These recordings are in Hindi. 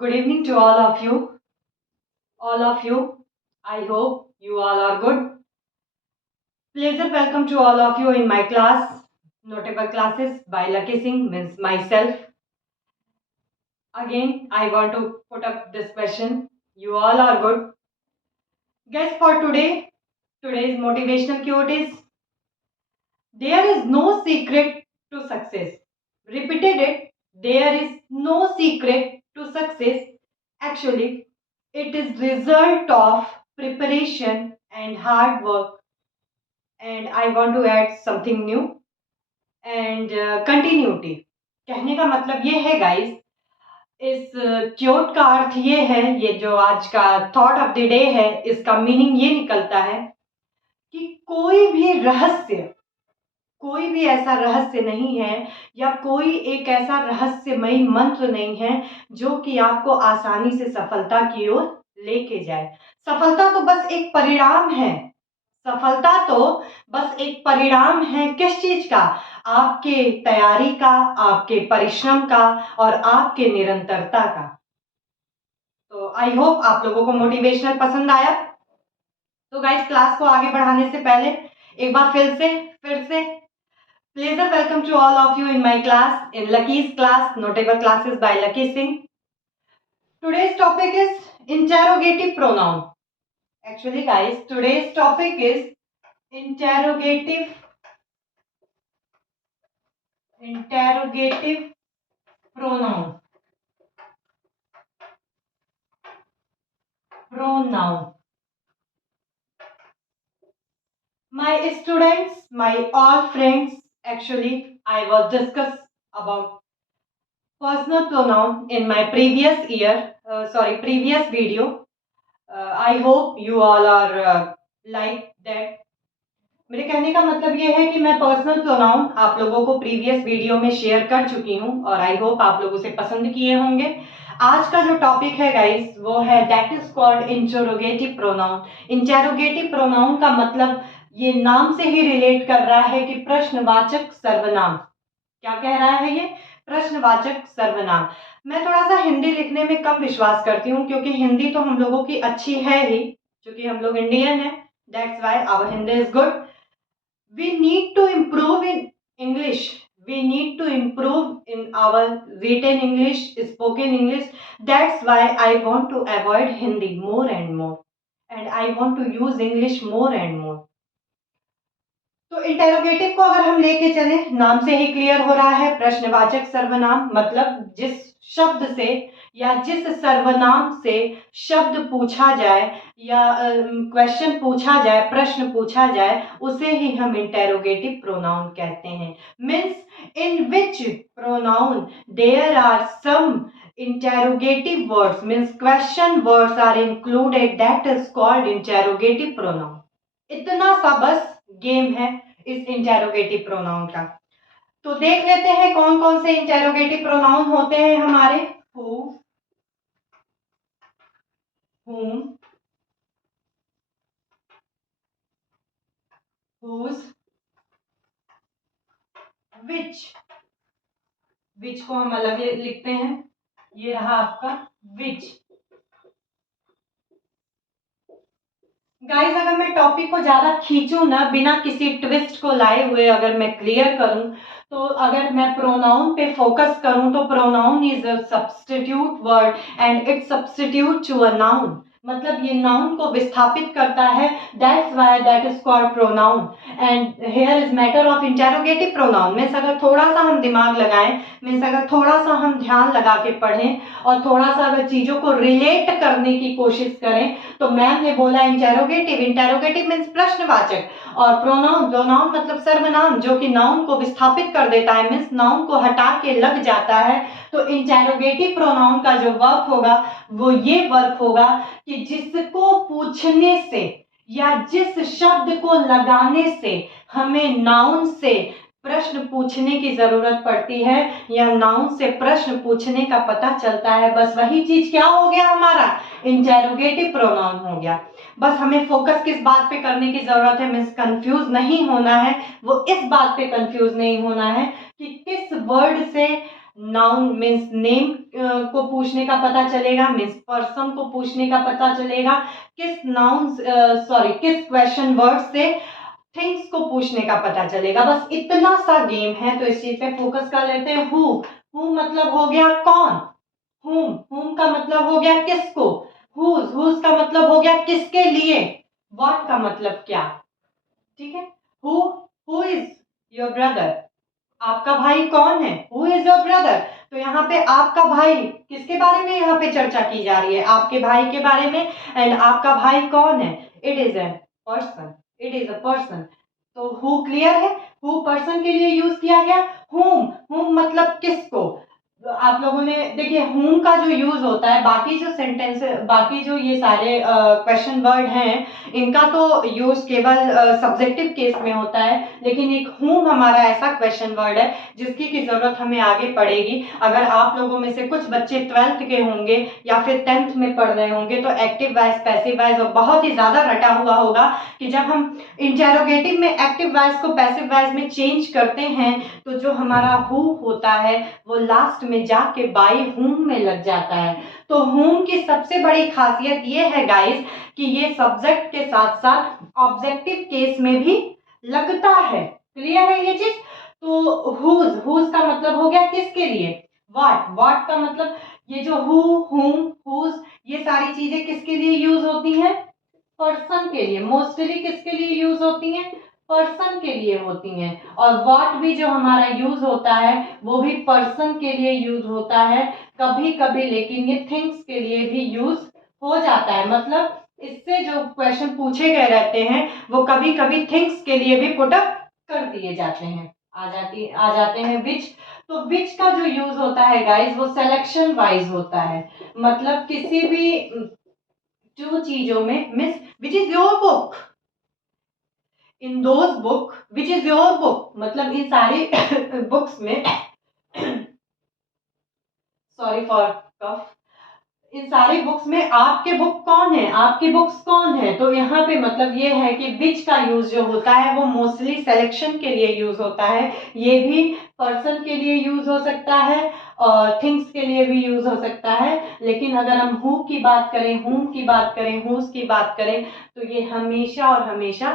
Good evening to all of you. All of you. I hope you all are good. Pleasure welcome to all of you in my class, Notable Classes by Lucky Singh, means myself. Again, I want to put up this question. You all are good. Guess for today's motivational quote is there is no secret to success. Repeated it. There is no secret to success. Actually, it is result of preparation and hard work. And I want to add something new and continuity. कहने का मतलब ये है गाइस, इस क्योट का अर्थ ये है, ये जो आज का थॉट ऑफ द डे है, इसका मीनिंग ये निकलता है कि कोई भी ऐसा रहस्य नहीं है या कोई एक ऐसा रहस्यमयी मंत्र नहीं है जो कि आपको आसानी से सफलता की ओर लेके जाए। सफलता तो बस एक परिणाम है। सफलता तो बस एक परिणाम है किस चीज का? आपके तैयारी का, आपके परिश्रम का और आपके निरंतरता का। तो आई होप आप लोगों को मोटिवेशनल पसंद आया। तो गाइस, क्लास को आगे बढ़ाने से पहले एक बार फिर से pleasure welcome to all of you in my class, in Lucky's class, Notable Classes by Lucky Singh. Today's topic is interrogative pronoun. Actually guys, today's topic is interrogative pronoun. My students, my all friends, actually I was discuss about personal pronoun in my previous video. I hope you all are like that. मेरे कहने का मतलब ये है कि मैं पर्सनल प्रोनाउन आप लोगों को प्रीवियस वीडियो में शेयर कर चुकी हूँ और आई होप आप लोग उसे पसंद किए होंगे। आज का जो टॉपिक है गाइस वो है that is called interrogative pronoun. Interrogative pronoun का मतलब ये नाम से ही रिलेट कर रहा है कि प्रश्नवाचक सर्वनाम। क्या कह रहा है ये? प्रश्नवाचक सर्वनाम। मैं थोड़ा सा हिंदी लिखने में कम विश्वास करती हूँ क्योंकि हिंदी तो हम लोगों की अच्छी है ही, क्योंकि हम लोग इंडियन है। That's why our Hindi is good. We need to improve in English. We need to improve in our written English, spoken English. That's why I want to avoid Hindi more and more. And I want to use English more and more. तो इंटेरोगेटिव को अगर हम लेके चले, नाम से ही क्लियर हो रहा है प्रश्नवाचक सर्वनाम, मतलब जिस शब्द से या जिस सर्वनाम से शब्द पूछा जाए या क्वेश्चन पूछा जाए, प्रश्न पूछा जाए, उसे ही हम इंटेरोगेटिव प्रोनाउन कहते हैं। Means in which pronoun there are some interrogative words, means question words are included, that is called interrogative pronoun. इतना सा बस गेम है इस इंटेरोगेटिव प्रोनाउन का। तो देख लेते हैं कौन कौन से इंटेरोगेटिव प्रोनाउन होते हैं हमारे। who, whom, whose, which को हम अलग लिखते हैं, ये रहा आपका which। गाइस, अगर मैं टॉपिक को ज्यादा खींचूं ना, बिना किसी ट्विस्ट को लाए हुए अगर मैं क्लियर करूं, तो अगर मैं प्रोनाउन पे फोकस करूं तो pronoun is a substitute word and it substitute to a noun. मतलब ये नाउन को विस्थापित करता है। That's why that is called pronoun and here is matter of interrogative pronoun. Means अगर थोड़ा सा हम दिमाग लगाएं, मीन्स अगर थोड़ा सा हम ध्यान लगा के पढ़ें और थोड़ा सा अगर चीजों को रिलेट करने की कोशिश करें, तो मैम ने बोला इंटेरोगेटिव मीन्स प्रश्नवाचक और प्रोनाउन मतलब सर्वनाम जो कि नाउन को विस्थापित कर देता है, मीन्स नाउन को हटा के लग जाता है। तो इंटेरोगेटिव प्रोनाउन का जो वर्क होगा वो ये वर्क होगा कि जिसको पूछने से या जिस शब्द को लगाने से हमें नाउन से प्रश्न पूछने की जरूरत पड़ती है या नाउन से प्रश्न पूछने का पता चलता है, बस वही चीज क्या हो गया हमारा? इंटेरोगेटिव प्रोनाउन हो गया। बस हमें फोकस किस बात पे करने की जरूरत है, मीन्स कंफ्यूज नहीं होना है। वो इस बात पे कंफ्यूज नहीं होना है कि किस वर्ड से नाउन मीन्स नेम को पूछने का पता चलेगा, मीन्स पर्सन को पूछने का पता चलेगा, किस नाउन किस क्वेश्चन वर्ड से थिंग्स को पूछने का पता चलेगा। बस इतना सा गेम है, तो इस चीज पे फोकस कर लेते हैं। हु मतलब हो गया कौन, हुम का मतलब हो गया किसको, हुज का मतलब हो गया किसके लिए, व्हाट का मतलब क्या। ठीक है, हु इज योर ब्रदर, आपका भाई कौन है, हु इज योर ब्रदर। तो यहाँ पे आपका भाई किसके बारे में यहाँ पे चर्चा की जा रही है, आपके भाई के बारे में। एंड आपका भाई कौन है, it is an person, it is a person. तो हु क्लियर है, हु पर्सन के लिए यूज किया गया। हुम मतलब किसको। आप लोगों ने देखिए हुम का जो यूज होता है, बाकी जो सेंटेंस, बाकी जो ये सारे क्वेश्चन वर्ड हैं, इनका तो यूज केवल सब्जेक्टिव केस में होता है, लेकिन एक हुम हमारा ऐसा क्वेश्चन वर्ड है जिसकी की जरूरत हमें आगे पड़ेगी। अगर आप लोगों में से कुछ बच्चे 12th के होंगे या फिर 10th में पढ़ रहे होंगे, तो एक्टिव वाइज पैसिव वाइज और बहुत ही ज्यादा रटा हुआ होगा कि जब हम इंटेरोगेटिव में एक्टिव वाइज को पैसिव वाइज में चेंज करते हैं, तो जो हमारा हु होता है वो लास्ट में जाके बाई हुम में लग जाता है। तो हुम की सबसे बड़ी खासियत ये है गाइस कि ये सब्जेक्ट के साथ साथ ऑब्जेक्टिव केस में भी लगता है। क्लियर है ये चीज। तो हुज का मतलब हो गया किसके लिए, व्हाट का मतलब, ये जो हु हुम हुज ये सारी चीजें किसके लिए यूज होती हैं, पर्सन के लिए। मोस्टली किसके लिए यूज होती हैं, पर्सन के लिए होती हैं। और व्हाट भी जो हमारा यूज होता है वो भी पर्सन के लिए यूज होता है कभी कभी, लेकिन ये थिंग्स के लिए भी यूज हो जाता है। मतलब इससे जो क्वेश्चन पूछे गए रहते हैं वो कभी कभी थिंग्स के लिए भी पुट अप कर दिए जाते हैं। आ जाते हैं विच। तो विच का जो यूज होता है गाइस वो सिलेक्शन वाइज होता है। मतलब किसी भी जो चीजों में, miss which is your book, in those book which is your book, मतलब इन सारी बुक्स में सॉरी फॉर कफ, इन सारी बुक्स में आपके बुक कौन है, आपकी बुक्स कौन है। तो यहाँ पे मतलब ये है कि विच का यूज जो होता है वो मोस्टली सिलेक्शन के लिए यूज होता है। ये भी पर्सन के लिए यूज हो सकता है और थिंग्स के लिए भी यूज हो सकता है। लेकिन अगर हम हु की बात करें, हुम की बात करें, हुज की बात करें, तो ये हमेशा और हमेशा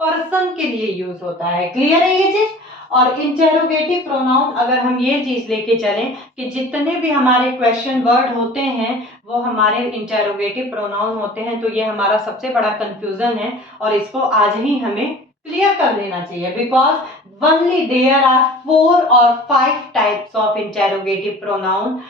पर्सन के लिए यूज होता है। क्लियर है ये चीज। और इंटेरोगेटिव प्रोनाउन अगर हम ये चीज लेके चलें कि जितने भी हमारे क्वेश्चन वर्ड होते हैं वो हमारे इंटेरोगेटिव प्रोनाउन होते हैं, तो ये हमारा सबसे बड़ा कंफ्यूजन है और इसको आज ही हमें क्लियर कर लेना चाहिए। बिकॉज ओनली देयर आर 4 और 5 टाइप्स ऑफ इंटेरोगेटिव प्रोनाउन।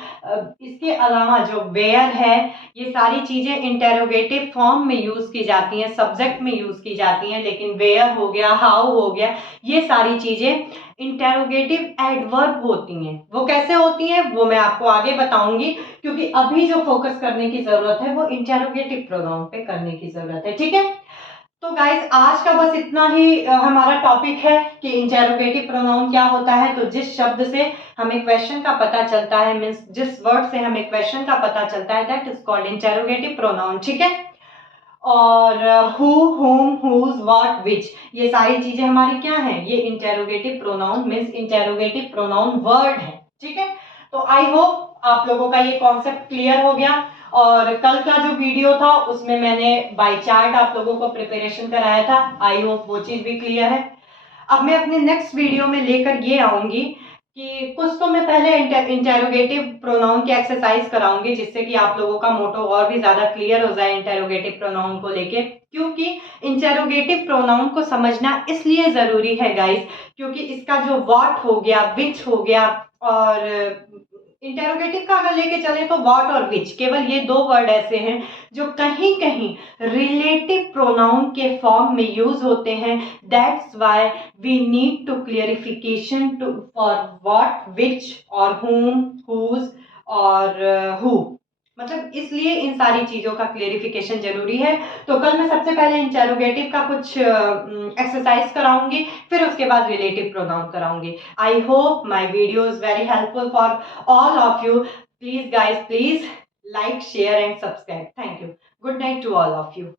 इसके अलावा जो वेयर है, ये सारी चीजें इंटेरोगेटिव फॉर्म में यूज की जाती हैं, सब्जेक्ट में यूज की जाती हैं, लेकिन वेयर हो गया, हाउ हो गया, ये सारी चीजें इंटेरोगेटिव एडवर्ब होती हैं। वो कैसे होती हैं वो मैं आपको आगे बताऊंगी, क्योंकि अभी जो फोकस करने की जरूरत है वो इंटेरोगेटिव प्रोनाउन पे करने की जरूरत है। ठीक है, तो गाइज आज का बस इतना ही हमारा टॉपिक है कि इंटेरोगेटिव प्रोनाउन क्या होता है। तो जिस शब्द से हमें क्वेश्चन का पता चलता है, मीन्स जिस वर्ड से हमें क्वेश्चन का पता चलता है, that is called interrogative pronoun. ठीक है, और हु हुम हुज व्हाट विच ये सारी चीजें हमारी क्या है, ये interrogative pronoun means interrogative pronoun word है। ठीक है, तो आई होप आप लोगों का ये कॉन्सेप्ट क्लियर हो गया। और कल का जो वीडियो था उसमें मैंने बाय चार्ट आप लोगों को प्रिपरेशन कराया था, आई होप वो चीज भी क्लियर है। अब मैं अपने नेक्स्ट वीडियो में लेकर ये आऊंगी कि कुछ तो मैं पहले इंटेरोगेटिव प्रोनाउन की एक्सरसाइज कराऊंगी, जिससे कि आप लोगों का मोटो और भी ज्यादा क्लियर हो जाए इंटेरोगेटिव प्रोनाउन को लेके। क्योंकि इंटेरोगेटिव प्रोनाउन को समझना इसलिए जरूरी है गाइस, क्योंकि इसका जो व्हाट हो गया, विच हो गया, और इंटेरोगेटिव का अगर लेके चले तो व्हाट और विच, केवल ये दो वर्ड ऐसे हैं जो कहीं कहीं रिलेटिव प्रोनाउन के फॉर्म में यूज होते हैं। That's why we need to clarification to for what which और whom whose और who, मतलब इसलिए इन सारी चीजों का क्लियरिफिकेशन जरूरी है। तो कल मैं सबसे पहले इंटेरोगेटिव का कुछ एक्सरसाइज कराऊंगी, फिर उसके बाद रिलेटिव प्रोनाउन कराऊंगी। I hope my video is very helpful for all of you. Please guys, please like, share and subscribe. Thank you. Good night to all of you.